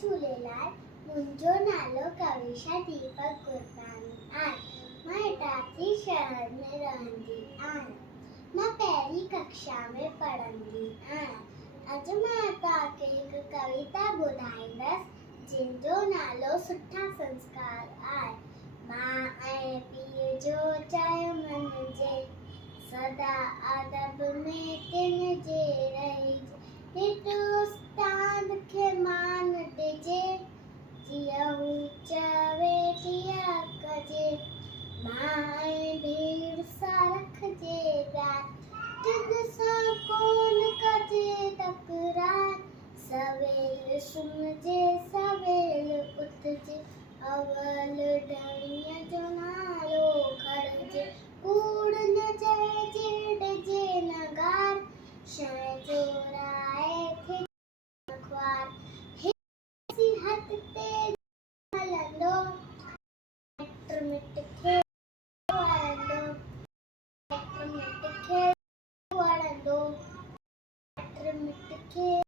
झूलेलाल। मुंहिंजो नालो कविशा दीपक गुरनानी आहे। मां इटारसी शहर में रहंदी आहियां। मां पहिरीं कक्षा में पढ़ंदी आहियां। अॼु मां तव्हांखे हिकु कविता ॿुधाईंदसि जंहिंजो नालो सुठा संस्कार आहे। मां ऐं पीउ जो चयो मञिजे, सदा अदब में तिन जे रहिजे। हिकु उस्ताद खे मान ॾिजे, जीअं हू चवे तीअं कजे। मां ऐं भीड़ सां रखिजे प्यार, टिन सां कोन कजे तकरार। सवेल सुम्हिजे सवेल उथिजे, अवल ॾणीअ जो नालो खणिजे। कूड़ न चइजे ॾिजे न गार, शइ चोराए थे ख्वार। हथ ते हलंदो, मिट मिट खे वणंदो, मिट मिट खे वणंदो, मिट मिट खे